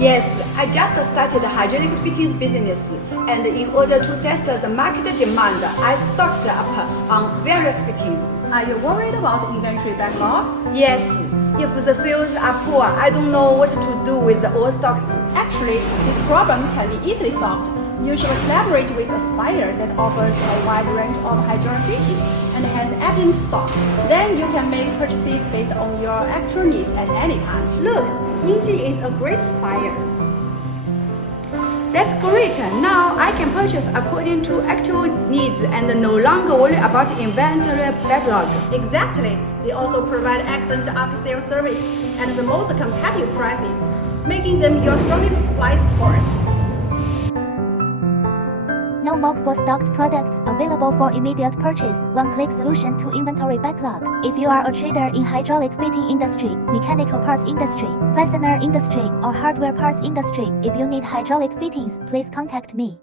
Yes, I just started hydraulic fittings business, and in order to test the market demand, I stocked up on various fittings. Are you worried about inventory backlog? Yes, if the sales are poor, I don't know what to do with all stocks. Actually, this problem can be easily solved. You should collaborate with a supplier that offers a wide range of hydraulic fittings and has abundant stock. Then you can make purchases based on your actual needs at any time. Look, Ningji is a great supplier. That's great. Now I can purchase according to actual needs and no longer worry about inventory backlog. Exactly. They also provide excellent after-sales service at the most competitive prices, making them your strongest supply support. No mock for stocked products available for immediate purchase. One-click solution to inventory backlog. If you are a trader in hydraulic fitting industry, mechanical parts industry, fastener industry, or hardware parts industry, if you need hydraulic fittings, please contact me.